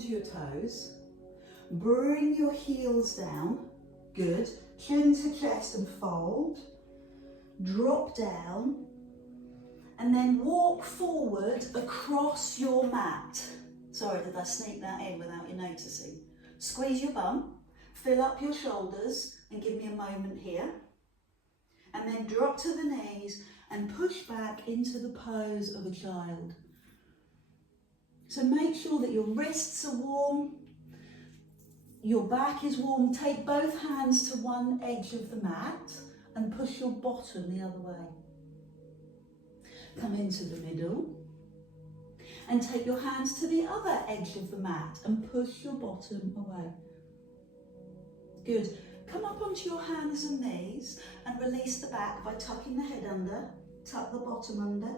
onto your toes. Bring your heels down. Good. Chin to chest and fold. Drop down. And then walk forward across your mat. Sorry, did I sneak that in without you noticing? Squeeze your bum. Fill up your shoulders and give me a moment here. And then drop to the knees and push back into the pose of a child. So make sure that your wrists are warm, your back is warm. Take both hands to one edge of the mat and push your bottom the other way. Come into the middle and take your hands to the other edge of the mat and push your bottom away. Good. Come up onto your hands and knees and release the back by tucking the head under, tuck the bottom under,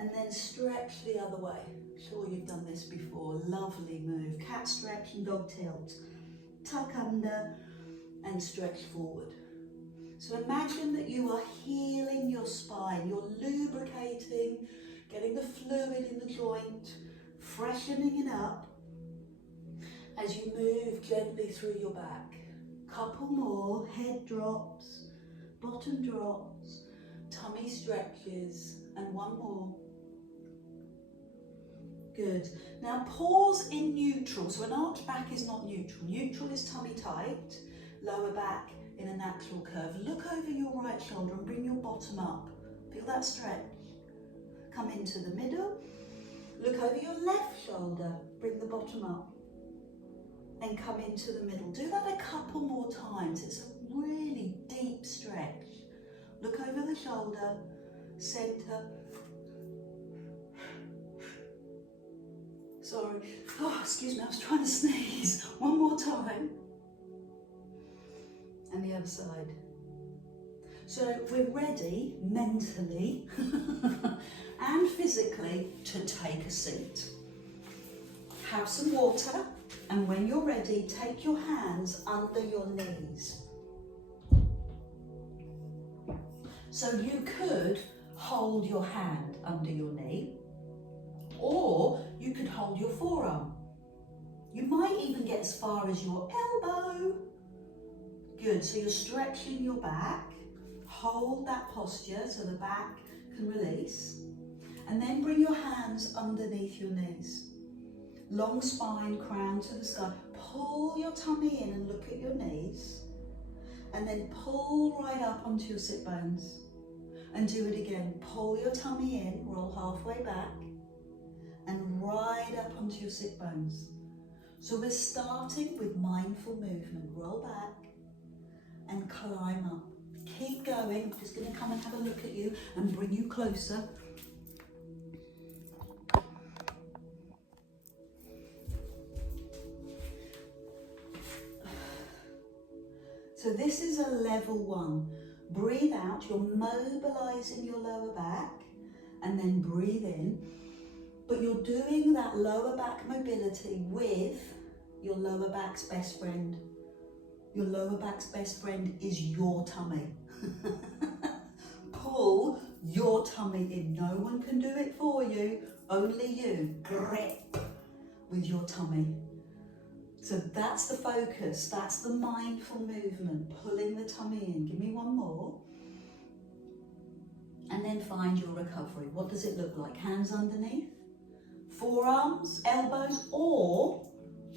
and then stretch the other way. Sure you've done this before. Lovely move. Cat stretch and dog tilt. Tuck under and stretch forward. So imagine that you are healing your spine. You're lubricating, getting the fluid in the joint, freshening it up as you move gently through your back. Couple more, head drops, bottom drops, tummy stretches, and one more. Good. Now pause in neutral. So an arch back is not neutral. Neutral is tummy tight, lower back in a natural curve. Look over your right shoulder and bring your bottom up. Feel that stretch. Come into the middle. Look over your left shoulder. Bring the bottom up. And come into the middle. Do that a couple more times. It's a really deep stretch. Look over the shoulder, center. Sorry. Oh, excuse me, I was trying to sneeze. One more time. And the other side. So we're ready mentally and physically to take a seat. Have some water. And when you're ready, take your hands under your knees. So you could hold your hand under your knee, or you could hold your forearm. You might even get as far as your elbow. Good, so you're stretching your back. Hold that posture so the back can release. And then bring your hands underneath your knees. Long spine, crown to the sky. Pull your tummy in and look at your knees. And then pull right up onto your sit bones. And do it again. Pull your tummy in, roll halfway back. And right up onto your sit bones. So we're starting with mindful movement. Roll back and climb up. Keep going. I'm just going to come and have a look at you and bring you closer. So this is a level 1. Breathe out, you're mobilizing your lower back, and then breathe in. But you're doing that lower back mobility with your lower back's best friend. Your lower back's best friend is your tummy. Pull your tummy in. No one can do it for you, only you. Grip with your tummy. So that's the focus, that's the mindful movement, pulling the tummy in. Give me one more. And then find your recovery. What does it look like? Hands underneath, forearms, elbows, or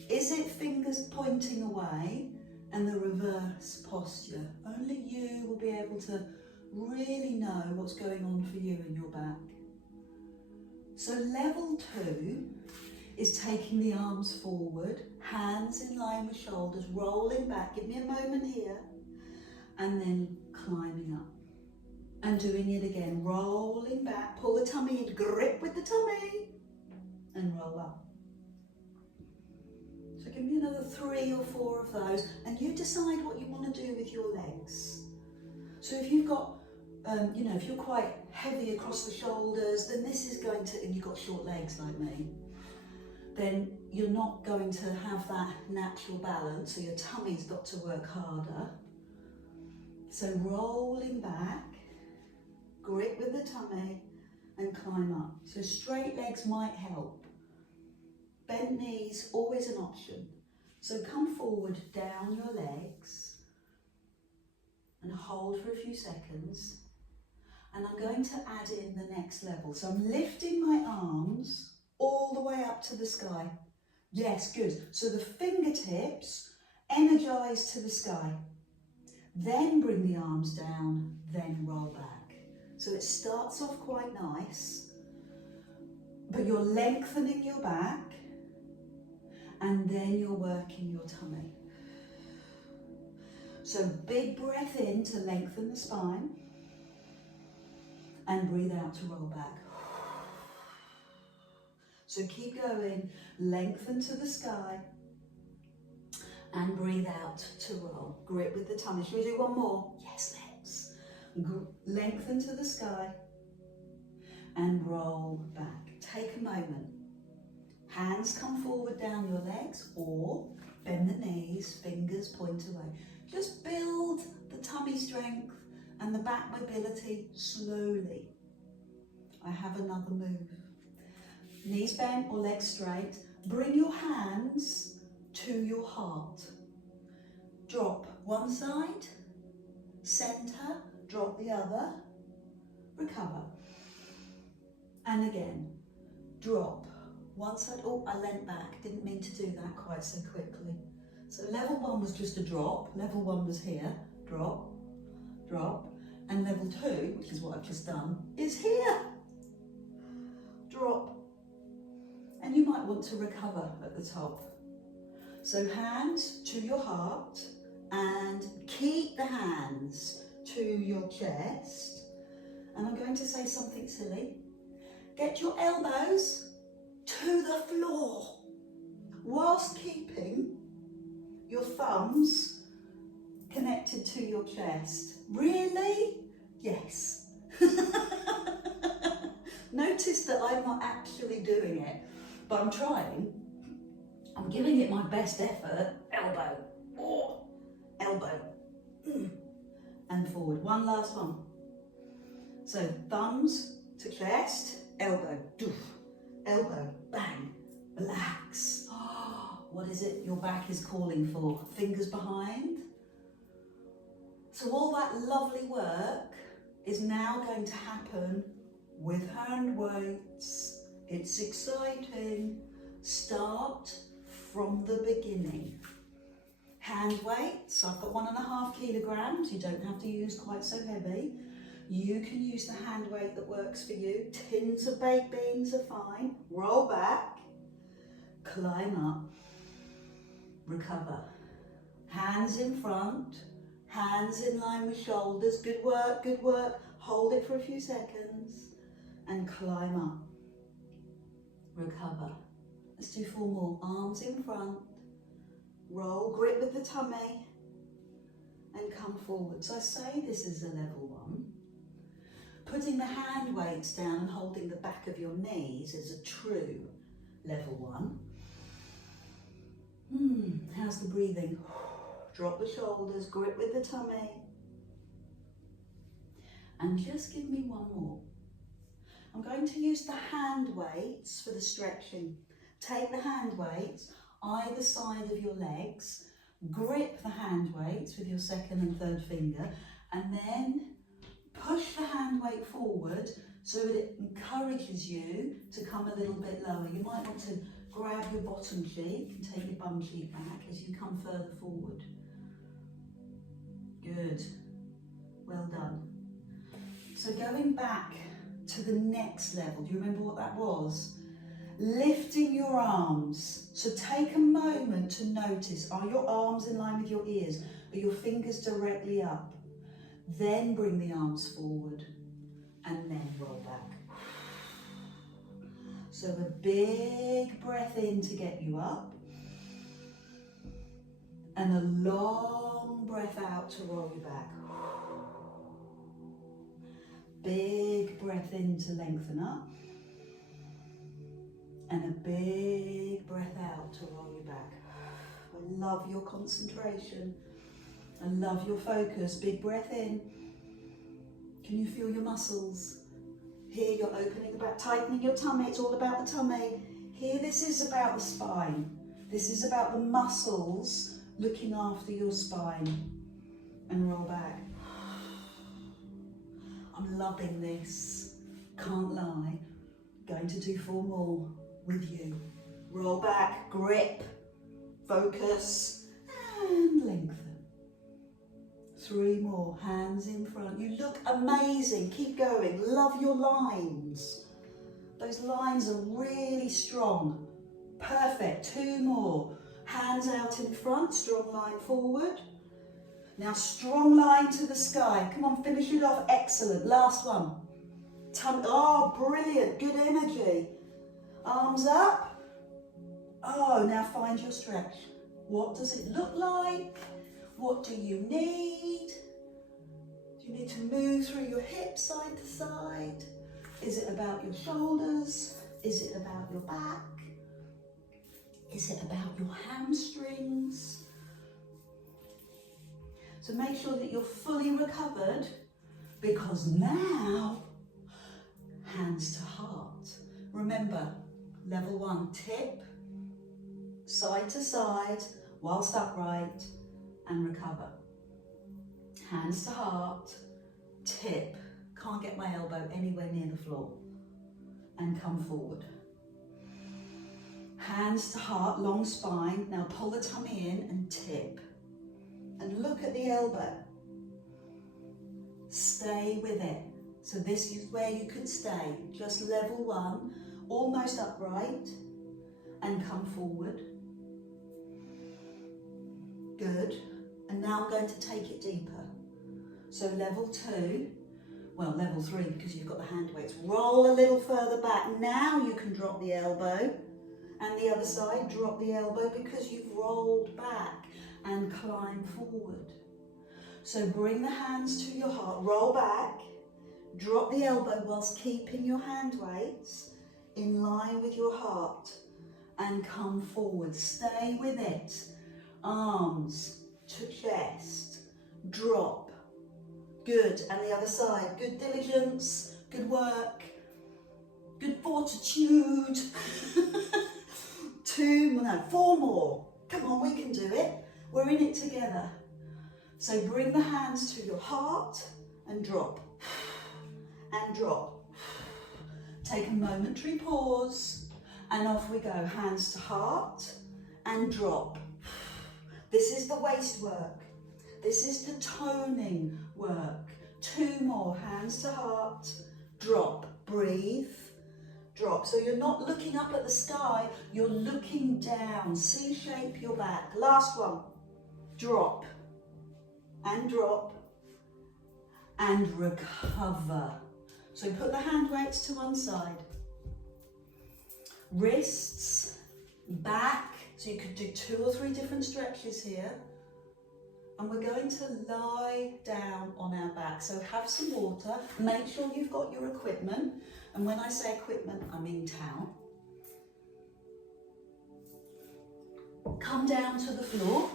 is it fingers pointing away and the reverse posture? Only you will be able to really know what's going on for you in your back. So level 2 is taking the arms forward, hands in line with shoulders, rolling back. Give me a moment here. And then climbing up. And doing it again, rolling back. Pull the tummy in, grip with the tummy. And roll up. So give me another 3 or 4 of those. And you decide what you want to do with your legs. So if you've got, if you're quite heavy across the shoulders, then this is going to, and you've got short legs like me, then you're not going to have that natural balance, so your tummy's got to work harder. So rolling back, grip with the tummy and climb up. So straight legs might help. Bent knees, always an option. So come forward, down your legs, and hold for a few seconds. And I'm going to add in the next level. So I'm lifting my arms all the way up to the sky. Yes, good. So the fingertips energize to the sky. Then bring the arms down, then roll back. So it starts off quite nice, but you're lengthening your back, and then you're working your tummy. So big breath in to lengthen the spine, and breathe out to roll back. So keep going, lengthen to the sky, and breathe out to roll. Grip with the tummy. Should we do one more? Yes, let's. Lengthen to the sky, and roll back. Take a moment. Hands come forward down your legs, or bend the knees, fingers point away. Just build the tummy strength and the back mobility slowly. I have another move. Knees bent or legs straight. Bring your hands to your heart. Drop one side, center, drop the other, recover. And again, drop one side. Oh, I leant back, didn't mean to do that quite so quickly. So level one was just a drop, level one was here, drop, drop, and level two, which is what I've just done, is here. Drop. And you might want to recover at the top. So hands to your heart, and keep the hands to your chest. And I'm going to say something silly. Get your elbows to the floor whilst keeping your thumbs connected to your chest. Really? Yes. Notice that I'm not actually doing it, but I'm trying. I'm giving it my best effort. Elbow, oh, elbow, and forward. One last one. So thumbs to chest, elbow, doof, elbow, bang, relax. Oh, what is it your back is calling for? Fingers behind. So all that lovely work is now going to happen with hand weights. It's exciting. Start from the beginning. Hand weights, I've got 1.5 kilograms. You don't have to use quite so heavy. You can use the hand weight that works for you. Tins of baked beans are fine. Roll back, climb up, recover. Hands in front, hands in line with shoulders. Good work, good work. Hold it for a few seconds and climb up. Recover. Let's do 4 more. Arms in front, roll, grip with the tummy, and come forward. So I say this is a level one. Putting the hand weights down and holding the back of your knees is a true level one. How's the breathing? Drop the shoulders, grip with the tummy. And just give me one more. I'm going to use the hand weights for the stretching. Take the hand weights either side of your legs, grip the hand weights with your second and third finger, and then push the hand weight forward so that it encourages you to come a little bit lower. You might want to grab your bottom cheek and take your bum cheek back as you come further forward. Good. Well done. So going back to the next level, do you remember what that was? Lifting your arms. So take a moment to notice, are your arms in line with your ears? Are your fingers directly up? Then bring the arms forward and then roll back. So a big breath in to get you up and a long breath out to roll you back. Big breath in to lengthen up and a big breath out to roll you back. I love your concentration. I love your focus. Big breath in. Can you feel your muscles? Here you're opening the back, tightening your tummy. It's all about the tummy. Here, this is about the spine. This is about the muscles looking after your spine. And roll back. I'm loving this. Can't lie. Going to do 4 more with you. Roll back, grip, focus, and lengthen. 3 more, hands in front. You look amazing. Keep going. Love your lines. Those lines are really strong. Perfect. 2 more. Hands out in front, strong line forward. Now strong line to the sky. Come on, finish it off. Excellent. Last one. Oh, brilliant. Good energy. Arms up. Oh, now find your stretch. What does it look like? What do you need? Do you need to move through your hips side to side? Is it about your shoulders? Is it about your back? Is it about your hamstrings? So make sure that you're fully recovered, because now, hands to heart. Remember, level 1, tip, side to side, whilst upright, and recover. Hands to heart, tip, can't get my elbow anywhere near the floor, and come forward. Hands to heart, long spine, now pull the tummy in and tip. And look at the elbow. Stay with it. So this is where you can stay. Just level 1, almost upright, and come forward. Good. And now I'm going to take it deeper. So level 2, well, level 3 because you've got the hand weights. Roll a little further back. Now you can drop the elbow. And the other side, drop the elbow because you've rolled back. And climb forward. So bring the hands to your heart, roll back, drop the elbow whilst keeping your hand weights in line with your heart, and come forward. Stay with it. Arms to chest, drop. Good. And the other side. Good diligence, good work, good fortitude. 4 more. Come on, we can do it. We're in it together. So bring the hands to your heart and drop. And drop. Take a momentary pause and off we go. Hands to heart and drop. This is the waist work. This is the toning work. 2 more. Hands to heart. Drop. Breathe. Drop. So you're not looking up at the sky, you're looking down. C-shape your back. Last one. Drop. And drop. And recover. So put the hand weights to one side. Wrists, back. So you could do 2 or 3 different stretches here. And we're going to lie down on our back. So have some water. Make sure you've got your equipment. And when I say equipment, I mean towel. Come down to the floor.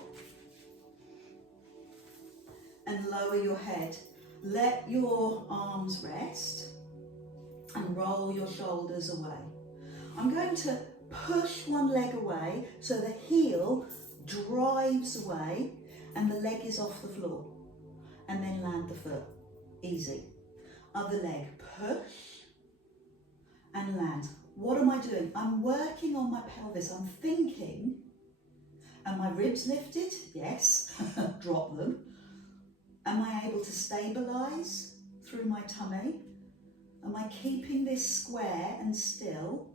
And lower your head. Let your arms rest. And roll your shoulders away. I'm going to push one leg away so the heel drives away and the leg is off the floor. And then land the foot. Easy. Other leg, push and land. What am I doing? I'm working on my pelvis. I'm thinking, are my ribs lifted? Yes. Drop them. Am I able to stabilise through my tummy? Am I keeping this square and still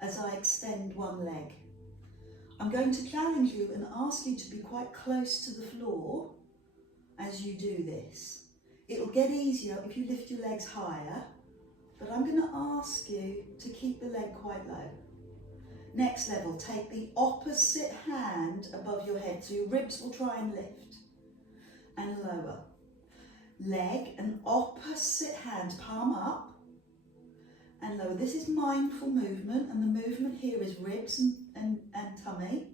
as I extend one leg? I'm going to challenge you and ask you to be quite close to the floor as you do this. It'll get easier if you lift your legs higher, but I'm going to ask you to keep the leg quite low. Next level, take the opposite hand above your head so your ribs will try and lift and lower. Leg and opposite hand, palm up and lower. This is mindful movement, and the movement here is ribs and tummy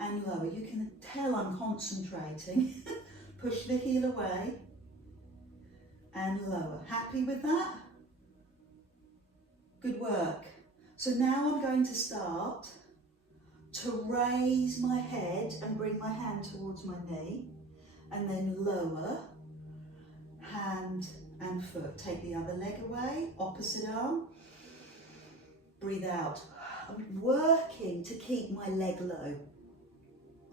and lower. You can tell I'm concentrating. Push the heel away and lower. Happy with that? Good work. So now I'm going to start to raise my head and bring my hand towards my knee, and then lower, hand and foot. Take the other leg away, opposite arm. Breathe out. I'm working to keep my leg low,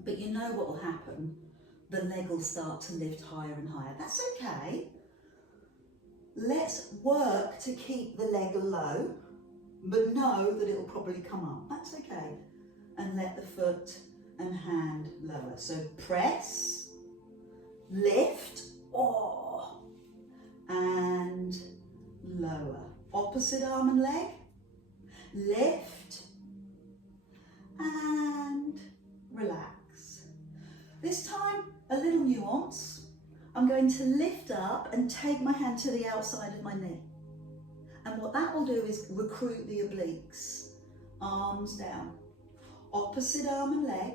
but you know what will happen? The leg will start to lift higher and higher. That's okay. Let's work to keep the leg low, but know that it will probably come up. That's okay. And let the foot and hand lower. So press, lift, oh, and lower. Opposite arm and leg, lift, and relax. This time, a little nuance. I'm going to lift up and take my hand to the outside of my knee. And what that will do is recruit the obliques. Arms down. Opposite arm and leg.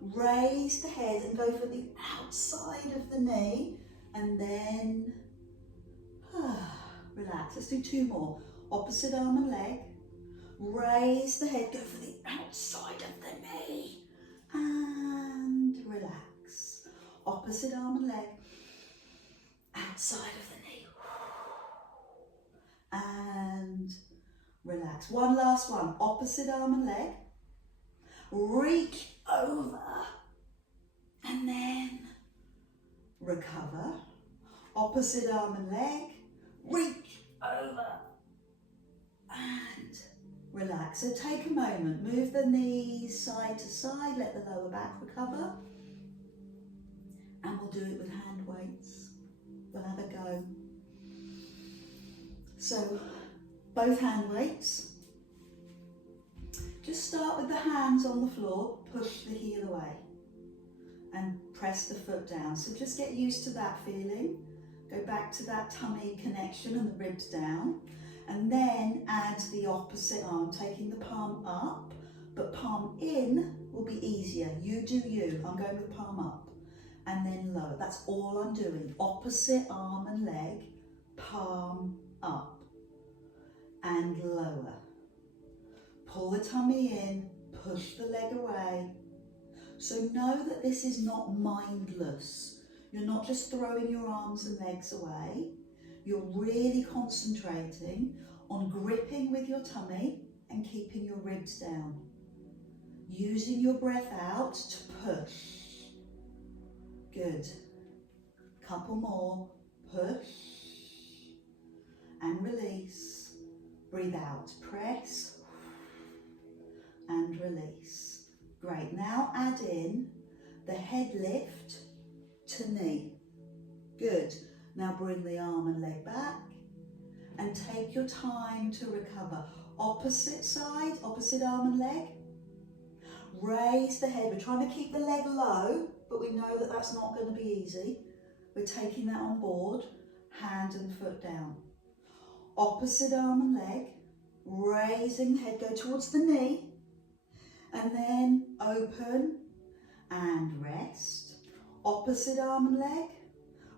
Raise the head and go for the outside of the knee. And then relax. Let's do two more. Opposite arm and leg. Raise the head, go for the outside of the knee. And relax. Opposite arm and leg. Outside of the knee. And relax. One last one. Opposite arm and leg. Reach over. And then recover. Opposite arm and leg. Reach over. And relax. So take a moment. Move the knees side to side. Let the lower back recover. And we'll do it with hand weights. We'll have a go. So, both hand weights. Just start with the hands on the floor, push the heel away and press the foot down. So just get used to that feeling. Go back to that tummy connection and the ribs down. And then add the opposite arm, taking the palm up, but palm in will be easier. You do you. I'm going with palm up. And then lower. That's all I'm doing. Opposite arm and leg, palm up and lower. Pull the tummy in, push the leg away. So know that this is not mindless. You're not just throwing your arms and legs away. You're really concentrating on gripping with your tummy and keeping your ribs down. Using your breath out to push. Good. Couple more. Push. And release. Breathe out. Press. And release. Great. Now add in the head lift to knee. Good. Now bring the arm and leg back and take your time to recover. Opposite side, opposite arm and leg. Raise the head. We're trying to keep the leg low, but we know that that's not going to be easy. We're taking that on board. Hand and foot down. Opposite arm and leg. Raising the head, go towards the knee. And then open and rest. Opposite arm and leg.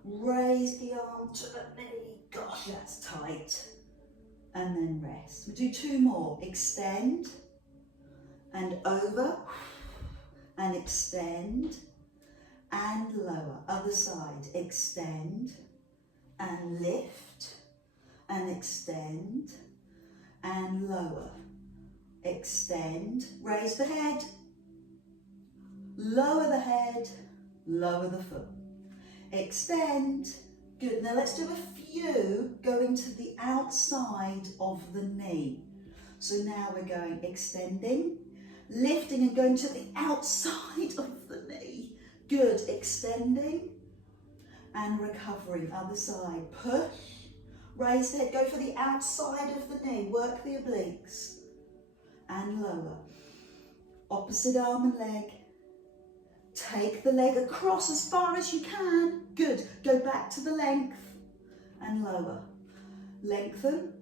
Raise the arm to the knee. Gosh, that's tight. And then rest. We'll do two more. Extend and over and extend and lower. Other side. Extend and lift and extend and lower. Extend. Raise the head. Lower the head. Lower the foot. Extend. Good. Now let's do a few going to the outside of the knee. So now we're going extending, lifting and going to the outside of the knee. Good. Extending and recovering. Other side. Push. Raise the head. Go for the outside of the knee. Work the obliques. And lower. Opposite arm and leg. Take the leg across as far as you can. Good. Go back to the length and lower. Lengthen.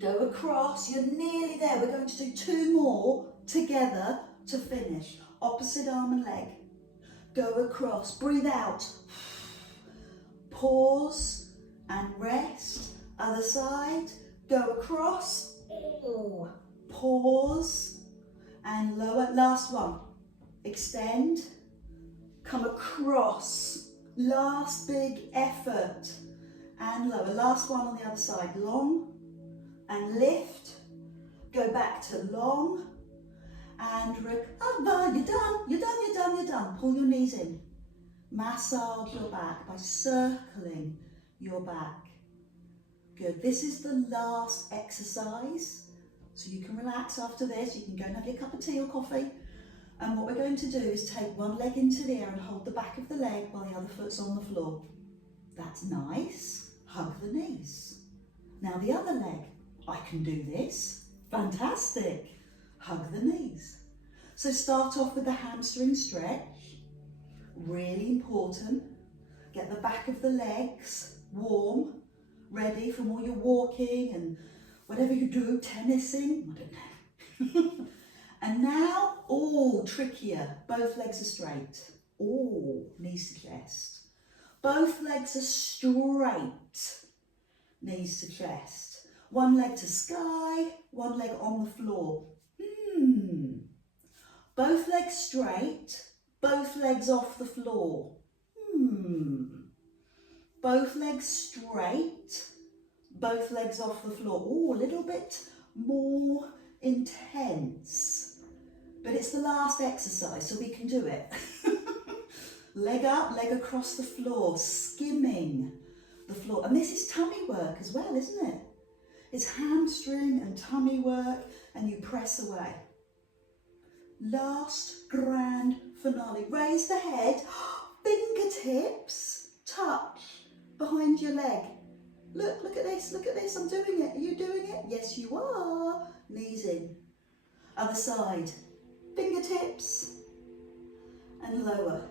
Go across. You're nearly there. We're going to do two more together to finish. Opposite arm and leg. Go across. Breathe out. Pause and rest. Other side. Go across. Ooh. Pause and lower. Last one. Extend. Come across. Last big effort. And lower. Last one on the other side. Long and lift. Go back to long and recover. You're done. You're done. You're done. You're done. Pull your knees in. Massage your back by circling your back. Good. This is the last exercise. So you can relax after this. You can go and have your cup of tea or coffee. And what we're going to do is take one leg into the air and hold the back of the leg while the other foot's on the floor. That's nice. Hug the knees. Now the other leg. I can do this. Fantastic. Hug the knees. So start off with the hamstring stretch. Really important. Get the back of the legs warm, ready from all your walking and whatever you do, tennising, I don't know. And now, trickier. Both legs are straight. Knees to chest. Both legs are straight. Knees to chest. One leg to sky, one leg on the floor. Both legs straight, both legs off the floor. Both legs straight, both legs off the floor. A little bit more intense. But it's the last exercise, so we can do it. Leg up, leg across the floor, skimming the floor. And this is tummy work as well, isn't it? It's hamstring and tummy work, and you press away. Last grand finale. Raise the head, fingertips touch behind your leg. Look at this, I'm doing it. Are you doing it? Yes, you are. Knees in. Other side. Fingertips and lower.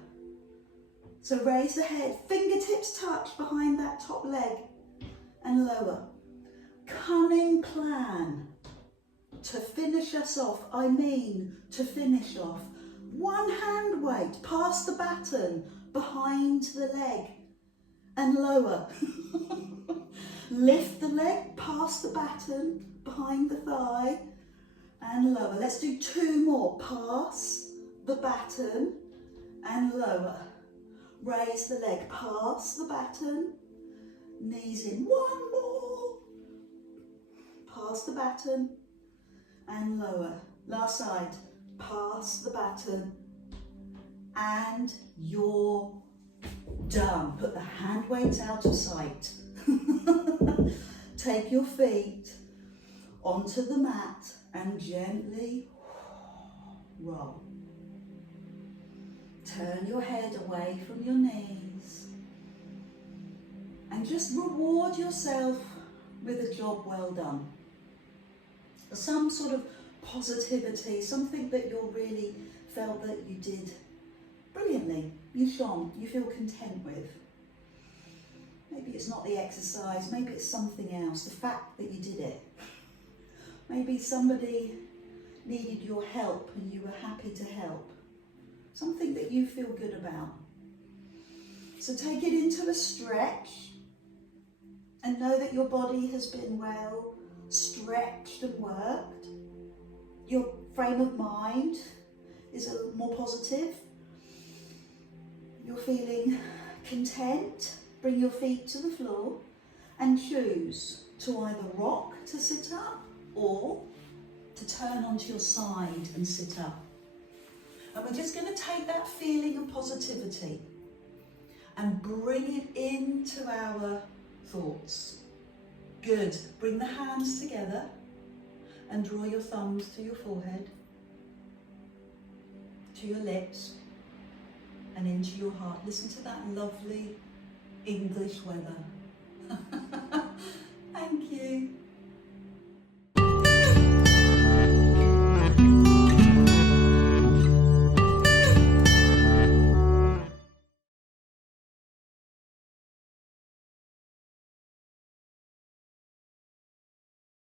So raise the head, fingertips touch behind that top leg and lower. Cunning plan to finish us off. To finish off. One hand weight, pass the baton behind the leg and lower. Lift the leg, pass the baton behind the thigh and lower. Let's do two more. Pass the baton and lower. Raise the leg, pass the baton, knees in. One more. Pass the baton and lower. Last side. Pass the baton and you're done. Put the hand weights out of sight. Take your feet onto the mat and gently roll. Turn your head away from your knees and just reward yourself with a job well done. Some sort of positivity, something that you really felt that you did brilliantly, you shone, you feel content with. Maybe it's not the exercise, maybe it's something else, the fact that you did it. Maybe somebody needed your help and you were happy to help. Something that you feel good about. So take it into a stretch and know that your body has been well stretched and worked. Your frame of mind is a little more positive. You're feeling content. Bring your feet to the floor and choose to either rock to sit up or to turn onto your side and sit up. And we're just going to take that feeling of positivity and bring it into our thoughts. Good. Bring the hands together and draw your thumbs to your forehead, to your lips and into your heart. Listen to that lovely English weather. Thank you.